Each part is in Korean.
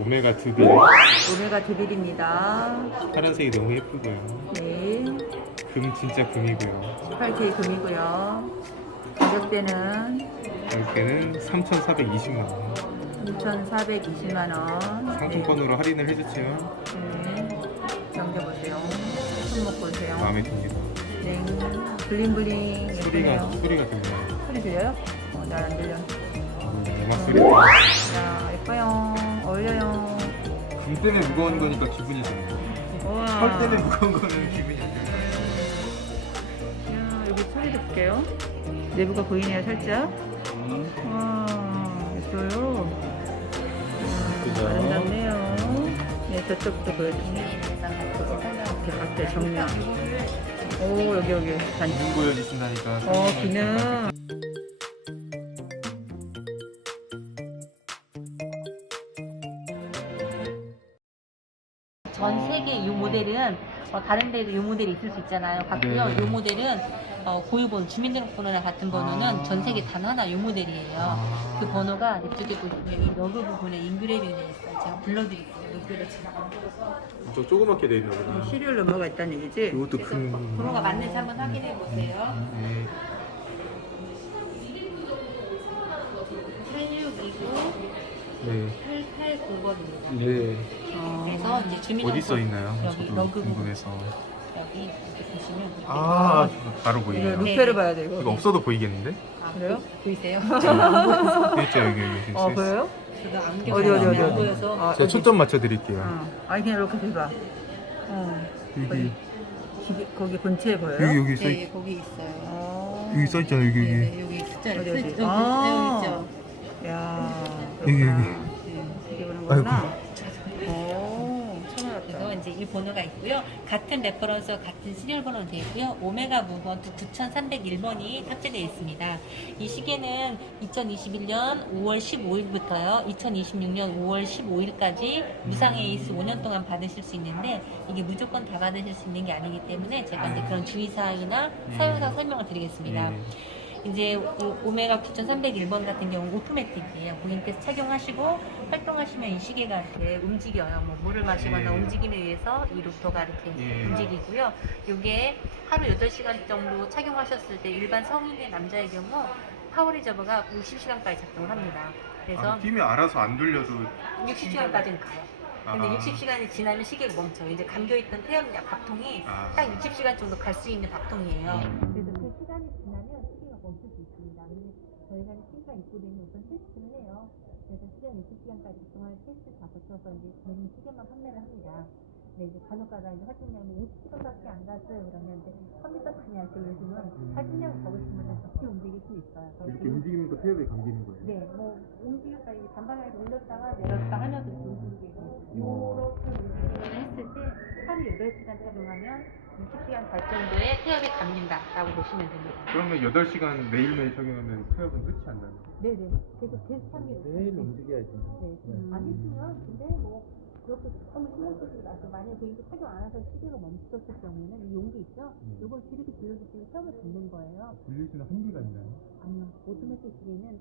오메가 두빌. 오메가 드릴입니다. 파란색이 너무 예쁘고요. 네. 금 진짜 금이고요. 18K 금이고요. 가격대는 가격대는 3,420만 원. 2,420만 원. 상품권으로 할인을 해줬죠. 네. 넘겨보세요. 손목 보세요. 마음에 듭니다. 네. 블링블링 예쁘네요. 소리가 들려요. 소리 들려요? 잘 안 들려. 음악 소리. 야, 예뻐요. 어울려요. 금 때문에 무거운 거니까 기분이 좋네요. 우와. 펄 때문에 무거운 거는 기분이 안 좋아요. 야, 여기 소리 들을게요. 내부가 보이네요, 살짝. 와, 예뻐요. 그죠? 아름답네요. 네, 저쪽도 보여주세요. 이렇게 밖에 정면. 오, 여기 단지. 기분 보여주신다니까. 기능. 전 세계 이 모델은 다른 데도 이 모델이 있을 수 있잖아요. 같고요. 네. 이 모델은 고유번호, 주민등록번호랑 같은 번호는 전 세계 단 하나 이 모델이에요. 그 번호가 이쪽에 보시면 이 러그 부분에 인그레이빙 되어 있어요. 제가 불러드릴게요. 여기로 지나가면 좀 조그맣게 돼 있나 보다. 시리얼 넘버가 있다는 얘기지? 이것도 금. 번호가 맞는지 한번 확인해 보세요. 네. 8629 네. 880번입니다. 네. 그래서 이제 주민등록 어디 써 있나요? 여기 저도 러그 부분 궁금해서. 여기 이렇게 보시면 아, 바로 이거 보이네요. 루페를 봐야 돼, 이거. 이거 없어도 보이겠는데? 그래요? 보이세요? 있죠, 여기. 보여요? 저도 안경 어디? 안 보여서 아, 제가 여기. 초점 맞춰드릴게요. 아니, 그냥 이렇게 대봐. 여기, 거기 본체에 보여요? 여기 써 네, 거기 있어요. 여기 써 있잖아요, 여기. 네, 여기 숫자 어디, 여기 어디? 있죠. 야, 여기. 그렇구나. 이게 보는 거구나. 아이고. 오, 처음 그래서 알았다. 이제 이 번호가 있고요. 같은 레퍼런스와 같은 시리얼 번호는 되어 있고요. 오메가 무번 9301번이 탑재되어 있습니다. 이 시계는 2021년 5월 15일부터요. 2026년 5월 15일까지 무상 AS 5년 동안 받으실 수 있는데 이게 무조건 다 받으실 수 있는 게 아니기 때문에 제가 이제 그런 주의사항이나 사용사 설명을 드리겠습니다. 이제 오메가 9301번 같은 경우는 오토매틱이에요. 고객님께서 착용하시고 활동하시면 이 시계가 이렇게 움직여요. 뭐 물을 마시거나 움직임에 의해서 이 루터가 이렇게 움직이고요. 이게 하루 8시간 정도 착용하셨을 때 일반 성인의 남자의 경우 파워리저버가 60시간까지 작동을 합니다. 그래서 뛰면 알아서 안 돌려도 60시간까지는 가요. 근데 60시간이 지나면 시계가 멈춰요. 이제 감겨있던 태엽약 박통이 딱 60시간 정도 갈 수 있는 박통이에요. 그래서 그 시간이 지나면 시계가 멈출 수 있습니다. 근데 저희가 시계가 입고되면 우선 테스트를 해요. 그래서 시간 60시간까지 동안 테스트 다 거쳐서 이제 저희는 시계만 판매를 합니다. 근데 이제 간혹가다 이제 활동량이 50시간밖에 안 갔어요. 그러면 이제 컴퓨터판이 할 때 요즘은 활동량을 적으시면 적게 움직일 수 있어요. 이렇게 움직이면 또 태엽에 감기는 거예요. 네, 뭐 움직였다 이 단방향에서 올렸다가 내렸다 하면서 움직이고 이렇게 움직임을 했을 때 하루 8시간 착용하면 60시간 갈 정도의 태엽이 감긴다라고 보시면 됩니다. 그러면 8시간 매일매일 착용하면 태엽은 끝이 안 나는 거예요? 네네. 계속 참기를. 매일 움직여야지. 네. 안 했으면 근데 뭐 그렇게 너무 신경 쓰지 마세요. 만약에 고객이 착용 안 해서 시계가 멈췄을 경우에는 이 용기 있죠? 이걸 이렇게 돌려주시면 태엽을 걷는 거예요. 돌릴 수 있는 한계가 있나요? 아니요. 오토매틱 시계는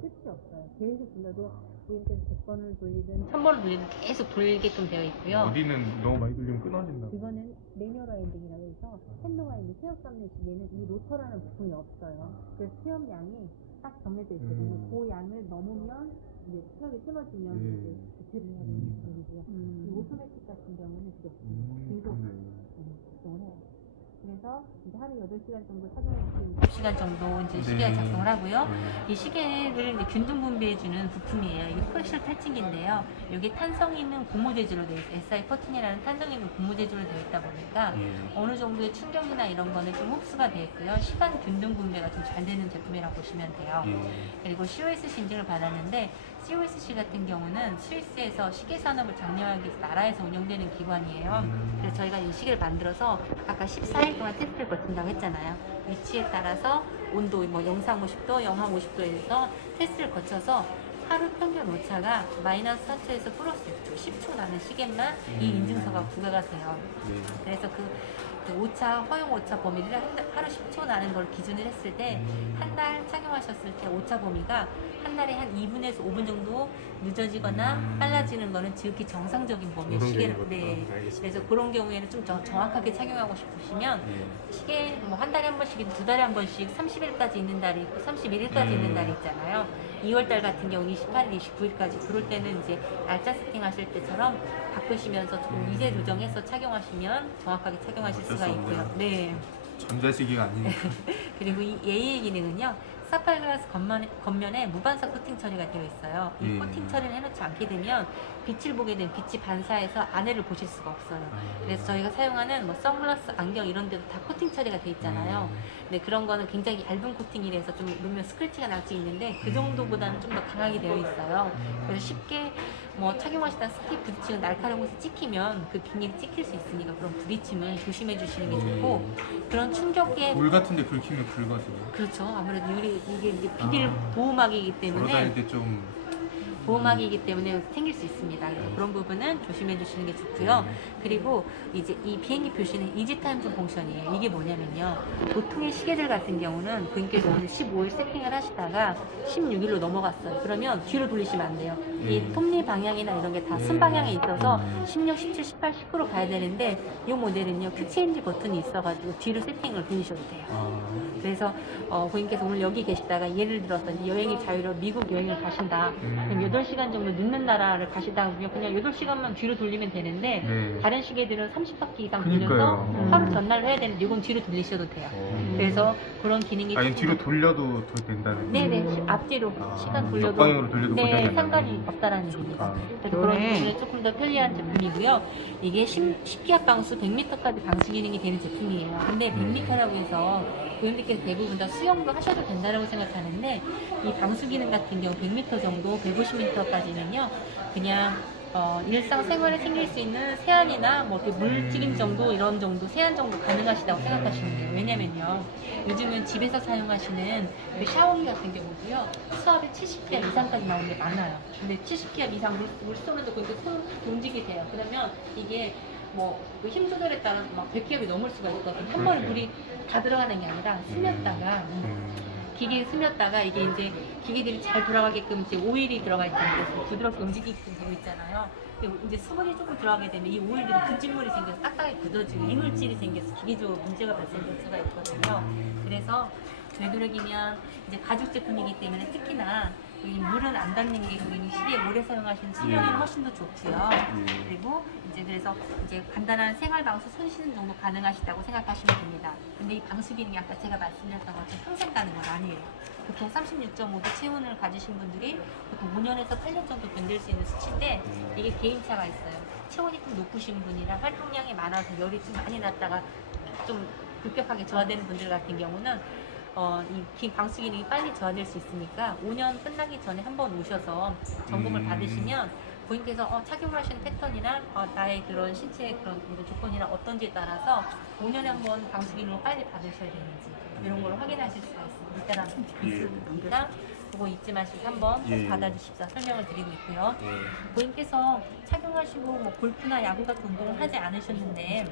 끝이 없어요. 계속 돌려도 고객님께서 100번을 돌리든 1000번을 돌리든 계속 돌리게끔 되어 있고요. 어디는 너무 많이 돌리면 끊어진다고. 그거는 매뉴얼 와인딩이라고 해서 핸드와 있는 태엽 감는 시계는 이 로터라는 부품이 없어요. 그래서 태엽 양이 딱 정해져 있거든요. 그 양을 넘으면 이제 태엽이 끊어지면 이제 교체를 해야 되는 거고요. 이 오토매틱 같은 경우는 그게 없습니다. 계속 작동을 해요. 그래서 이제 하루 8시간 정도 착용해주시면 6시간 정도 이제 시계가 작동을 하고요. 이 시계를 이제 균등 분배해주는 부품이에요. 이게 프렉셜 탈증기인데요. 여기 탄성 있는 고무 재질로 되어 있어요. SI14이라는 탄성 있는 고무 재질로 되어 있다 보니까 어느 정도의 충격이나 이런 거는 좀 흡수가 되어 있고요. 시간 균등 분배가 좀 잘 되는 제품이라고 보시면 돼요. 그리고 COSC 인증을 받았는데 COSC 같은 경우는 스위스에서 시계 산업을 장려하기 위해서 나라에서 운영되는 기관이에요. 그래서 저희가 이 시계를 만들어서 아까 14일 동안 테스트를 거친다고 했잖아요. 위치에 따라서 온도, 뭐 영상 50도, 영하 50도에서 테스트를 거쳐서 하루 평균 오차가 마이너스 4초에서 플러스 6초, 10초 나는 시계만 이 인증서가 부과가 돼요. 네. 그래서 그 오차, 허용 오차 범위를 하루 10초 나는 걸 기준을 했을 때 한 달 착용하셨을 때 오차 범위가 한 달에 한 2분에서 5분 정도 늦어지거나 빨라지는 거는 지극히 정상적인 범위의 시계를 네. 그래서 그런 경우에는 좀 정확하게 착용하고 싶으시면 시계 뭐 한 달에 한 번씩, 두 달에 한 번씩 30일까지 있는 달이 있고 31일까지 있는 달이 있잖아요. 2월달 같은 경우 28일, 29일까지 그럴 때는 이제 날짜 세팅하실 때처럼 바꾸시면서 조금 미세 조정해서 착용하시면 정확하게 착용하실 수가 있고요. 네. 전자시계가 아니니까. 그리고 이 AE의 기능은요. 사파이어 글라스 겉면에 무반사 코팅 처리가 되어 있어요. 이 코팅 처리를 해놓지 않게 되면 빛을 보게 되면 빛이 반사해서 안에를 보실 수가 없어요. 그래서 저희가 사용하는 뭐 선글라스, 안경 이런 데도 다 코팅 처리가 되어 있잖아요. 근데 그런 거는 굉장히 얇은 코팅이라서 좀 놓으면 스크래치가 날 수 있는데 그 정도보다는 좀 더 강하게 되어 있어요. 그래서 쉽게 뭐 착용하시다 스틱 부딪히는 날카로운 곳에 찍히면 그 비닐이 찍힐 수 있으니까 그런 부딪힘을 조심해 주시는 게 좋고 그런 충격에 돌 같은데 긁히면 긁어지고. 그렇죠. 아무래도 이게 이제 비닐 보호막이기 때문에 걸어다닐 때 좀 보호막이기 때문에 생길 수 있습니다. 그래서 그런 부분은 조심해 주시는 게 좋고요. 그리고 이제 이 비행기 표시는 이지타임 좀 펑션이에요. 이게 뭐냐면요. 보통의 시계들 같은 경우는 고객께서 오늘 15일 세팅을 하시다가 16일로 넘어갔어요. 그러면 뒤로 돌리시면 안 돼요. 이 톱니 방향이나 이런 게 다 순방향에 있어서 16, 17, 18, 19로 가야 되는데 이 모델은요. 퀵체인지 버튼이 있어가지고 뒤로 세팅을 돌리셔도 돼요. 그래서 고객께서 오늘 여기 계시다가 예를 들어서 여행이 자유로 미국 여행을 가신다. 그럼 8시간 정도 늦는 나라를 가시다 보면 그냥 8시간만 뒤로 돌리면 되는데 다른 시계들은 30바퀴 이상 돌려서 하루 전날 해야 되는데 이건 뒤로 돌리셔도 돼요. 그래서 그런 기능이 아니 뒤로 돌려도 된다는. 네네 앞뒤로 시간 돌려도 역방향으로 돌려도 네 고장이 상관이 없다라는 얘기입니다. 그래서 그런 부분은 조금 더 편리한 제품이고요. 이게 10기압 방수 100m까지 방수 기능이 되는 제품이에요. 근데 100m라고 해서 고객님께서 대부분 다 수영도 하셔도 된다고 생각하는데 이 방수 기능 같은 경우 100m 정도 150m까지는요 그냥 일상생활에 생길 수 있는 세안이나 뭐 이렇게 물튀김 정도 이런 정도 세안 정도 가능하시다고 생각하시면 돼요. 왜냐면요 요즘은 집에서 사용하시는 그 샤워기 같은 경우도요 수압이 70기압 이상까지 나오는 게 많아요. 근데 70기압 이상 물 쏘는데 그렇게 손 움직이세요. 그러면 이게 뭐 힘 조절에 따라서 막 100기압이 넘을 수가 있거든요. 한 번에 물이 다 들어가는 게 아니라 스몄다가 기계에 스몄다가 이게 이제 기계들이 잘 돌아가게끔 이제 오일이 들어가 있잖아요. 그래서 부드럽게 움직이게끔 되어 있잖아요. 그리고 이제 수분이 조금 들어가게 되면 이 오일들이 분진물이 생겨서 딱딱하게 굳어지고 이물질이 생겨서 기계적으로 문제가 발생될 수가 있거든요. 그래서 되도록이면 이제 가죽 제품이기 때문에 특히나 이 물은 안 닿는 게 고객님 시계에 오래 사용하시는 수명이 훨씬 더 좋고요. 그리고 이제 그래서 이제 간단한 생활 방수 손 씻는 정도 가능하시다고 생각하시면 됩니다. 근데 이 방수 기능이 아까 제가 말씀드렸던 것처럼 평생 가는 건 아니에요. 보통 36.5도 체온을 가지신 분들이 보통 5년에서 8년 정도 견딜 수 있는 수치인데 이게 개인차가 있어요. 체온이 좀 높으신 분이랑 활동량이 많아서 열이 좀 많이 났다가 좀 급격하게 저하되는 분들 같은 경우는 이 방수 기능이 빨리 저하될 수 있으니까 5년 끝나기 전에 한번 오셔서 점검을 받으시면 고객님께서 착용을 하시는 패턴이나 나의 그런 신체의 그런 조건이나 어떤지에 따라서 5년에 한번 방수 기능을 빨리 받으셔야 되는지 이런 걸 확인하실 수가 있습니다. 그거 잊지 마시고 한번 꼭 받아주십사 설명을 드리고 있고요. 고객님께서 착용하시고 뭐 골프나 야구 같은 운동을 하지 않으셨는데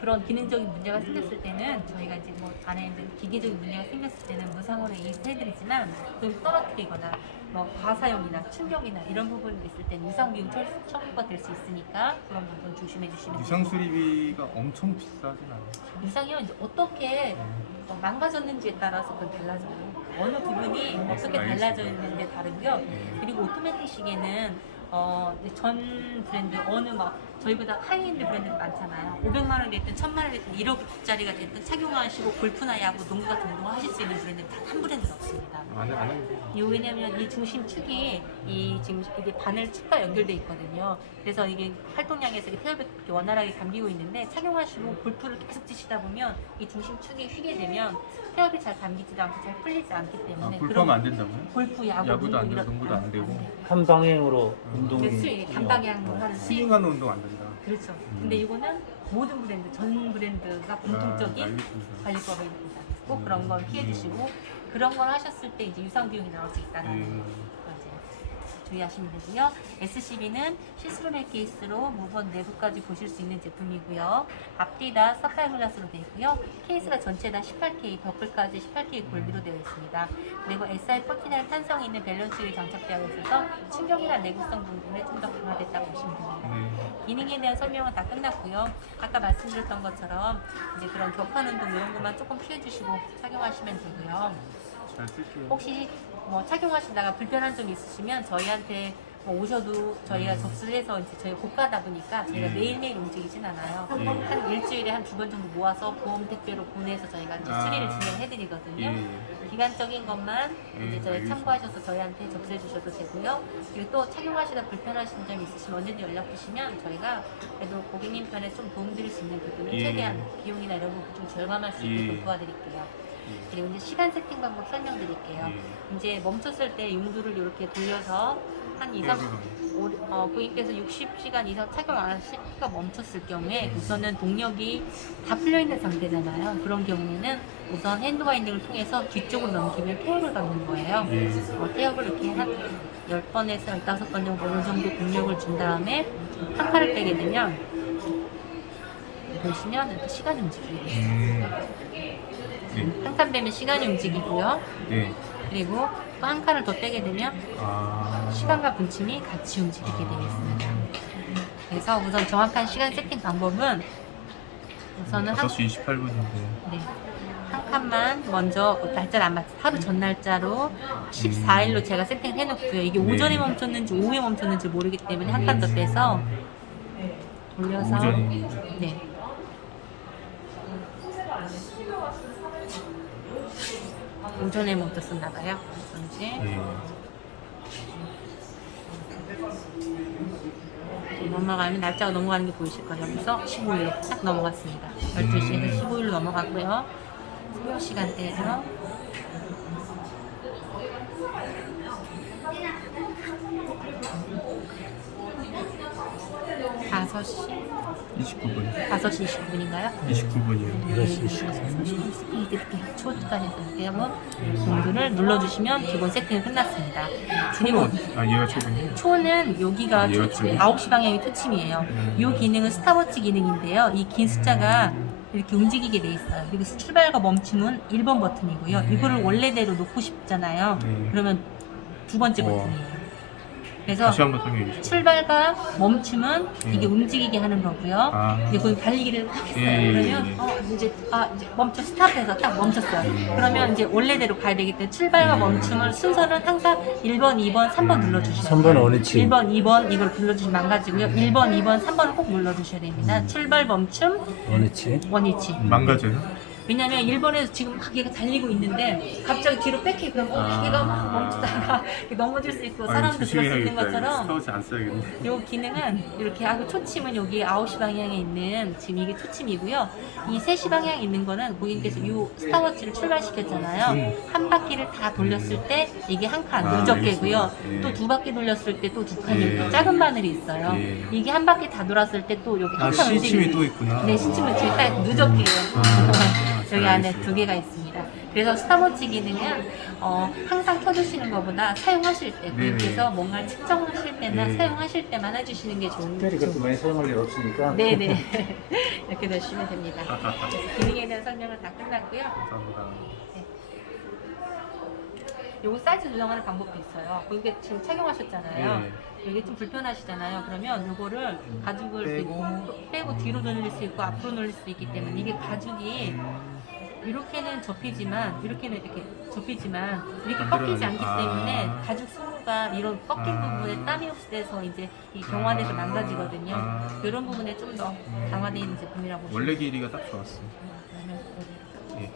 그런 기능적인 문제가 생겼을 때는 저희가 이제 뭐 안에 이제 기계적인 문제가 생겼을 때는 무상으로 해드리지만 그걸 떨어뜨리거나 뭐 과사용이나 충격이나 이런 부분이 있을 때는 유상 비용 청구가 될 수 있으니까 그런 부분 조심해 주시면 유상 수리비가 엄청 비싸진 않아요. 유상이요 이제 어떻게 망가졌는지에 따라서 그건 달라져요. 어느 부분이 어떻게 달라졌는지에 다르고요. 그리고 오토매틱 시계는 이제 전 브랜드 어느 막 저희보다 하이엔드 브랜드 많잖아요. 500만 원 됐든 1000만 원 됐든 1억짜리가 됐든 착용하시고 골프나 야구, 농구 같은 운동을 하실 수 있는 브랜드 단 한 브랜드는 없습니다. 왜냐면 이 중심축이 지금 이게 바늘 축과 연결돼 있거든요. 그래서 이게 활동량에서 태엽이 원활하게 감기고 있는데 착용하시고 골프를 계속 치시다 보면 이 중심축이 휘게 되면 태엽이 잘 감기지도 않고 잘 풀리지 않기 때문에 골프하면 안 된다고요? 골프, 야구도 안 되고 농구도 안 되고 한 방향으로 운동이 단방향으로 하는 스윙하는 운동 안 된다. 그렇죠. 근데 이거는 모든 브랜드, 전 브랜드가 공통적인 관리법입니다. 꼭 그런 걸 피해 주시고 그런 걸 하셨을 때 이제 유상 비용이 나올 수 있다는 거죠. 주의하시면 되고요. SCB는 시스루맥 케이스로 무번 내부까지 보실 수 있는 제품이고요. 앞뒤 다 사파이어 글라스로 되어 있고요. 케이스가 전체 다 18K, 버클까지 18K 골드로 되어 있습니다. 그리고 SI49 탄성이 있는 밸런스 휠이 장착되어 있어서 충격이나 내구성 부분에 좀 더 강화됐다고 보시면 됩니다. 네. 기능에 대한 설명은 다 끝났고요. 아까 말씀드렸던 것처럼 이제 그런 격한 운동 이런 것만 조금 피해주시고 착용하시면 되고요. 잘 쓸게요. 혹시 뭐 착용하시다가 불편한 점 있으시면 저희한테 뭐 오셔도 저희가 접수를 해서 이제 저희 고가다 보니까 저희가 매일매일 움직이진 않아요. 한 일주일에 한 2번 정도 모아서 보험 택배로 보내서 저희가 이제 수리를 진행해드리거든요. 기간적인 것만 이제 저희 알겠습니다. 참고하셔서 저희한테 접수해 주셔도 되고요. 그리고 또 착용하시다 불편하신 점 있으시면 언제든 연락 주시면 저희가 그래도 고객님 편에 좀 도움드릴 수 있는 부분을 예. 최대한 비용이나 이런 부분 좀 절감할 수 있게끔 예. 도와드릴게요. 그리고 이제 시간 세팅 방법 설명드릴게요. 이제 멈췄을 때 용두를 이렇게 돌려서 한 2, 3, 고객께서 60시간 이상 착용 안 하시니까 멈췄을 경우에 우선은 동력이 다 풀려있는 상태잖아요. 그런 경우에는 우선 핸드와인딩을 통해서 뒤쪽으로 넘기면 태엽을 받는 거예요. 태엽을 이렇게 한 10번에서 15번 정도 어느 정도 동력을 준 다음에 한 칼을 빼게 되면 보시면 이렇게 시간이 움직여요. 한 칸 빼면 시간이 움직이고요. 네. 그리고 또 한 칸을 더 빼게 되면 시간과 분침이 같이 움직이게 되어 있습니다. 그래서 우선 정확한 시간 세팅 방법은 우선은 5시 28분인데. 네, 한 칸만 먼저 날짜를 안 맞춰 하루 전 날짜로 14일로 제가 세팅을 해놓고요. 이게 오전에 멈췄는지 오후에 멈췄는지 모르기 때문에 한 칸 더 빼서 돌려서 오전이. 네. 오전에 멈췄었나봐요. 그런지 넘어가면 날짜가 넘어가는 게 보이실 거예요. 여기서 15일로 딱 넘어갔습니다. 12시에서 15일로 넘어가고요. 새벽 시간대에서 5시 29분인가요? 29분이요. 이렇게 초까지 한번 공구를 눌러주시면 기본 세팅이 끝났습니다. 그리고 얘가 초분이에요? 초는 여기가 얘가 초침, 초요? 9시 방향이 초침이에요. 이 기능은 스탑워치 기능인데요. 이 긴 숫자가 이렇게 움직이게 돼 있어요. 그리고 출발과 멈춤은 1번 버튼이고요. 이거를 원래대로 놓고 싶잖아요. 그러면 두 번째 버튼이에요. 그래서 다시 한번 설명해 주시죠. 출발과 멈춤은 이게 움직이게 하는 거고요. 이제 거기 달리기를 하겠어요. 그러면 이제 멈춰 스탑해서 딱 멈췄어요. 그러면 이제 원래대로 가야 되기 때문에 출발과 멈춤을 순서는 항상 1번, 2번, 3번 눌러주셔야 돼요. 3번 원위치. 1번, 2번 이걸 눌러주시면 망가지고요. 1번, 2번, 3번을 꼭 눌러주셔야 됩니다. 출발, 멈춤, 원위치. 원위치. 망가져요? 왜냐면 1번에서 지금 막 얘가 달리고 있는데 갑자기 뒤로 뺏기 그럼 얘가 막 멈추다가 넘어질 수 있고 사람도 들을 수 있는 것처럼 스타워치 안 써야겠네. 이 기능은 이렇게 하고 초침은 여기 9시 방향에 있는 지금 이게 초침이고요. 이 3시 방향에 있는 거는 고객님께서 이 스타워치를 출발시켰잖아요. 한 바퀴를 다 돌렸을 때 이게 한 칸 누적개고요. 알겠습니다. 또 두 바퀴 돌렸을 때 또 두 칸이 작은 바늘이 있어요. 이게 한 바퀴 다 돌았을 때 또 여기 한 칸 시침이 움직이는 또 있구나. 네, 시침은 지금 딱 누적개예요. 여기 안에 두 개가 있습니다. 그래서 스탑워치 기능은 항상 켜두시는 것보다 사용하실 때 고객께서 뭔가 측정하실 때나 사용하실 때만 해주시는 게 좋은 특별히 그렇게 많이 사용할 일 없으니까. 네네 이렇게 넣으시면 됩니다. 그래서 기능에 대한 설명은 다 끝났고요. 감사합니다. 요거 사이즈 조정하는 방법도 있어요. 고객 지금 착용하셨잖아요. 이게 좀 불편하시잖아요. 그러면 요거를 가죽을 빼고 뒤로 돌릴 수 있고 앞으로 돌릴 수 있기 때문에 이게 가죽이 이렇게는 접히지만 이렇게는 이렇게 접히지만 이렇게 꺾이지 않기 때문에 가죽 스무가 이런 꺾인 부분에 땀이 흡수돼서 이제 이 경화돼서 망가지거든요. 이런 부분에 좀 더 강화되어 있는 제품이라고 보시면 원래 길이가 딱 좋았어요. 예.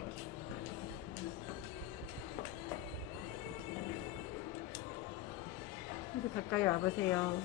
가까이 와보세요.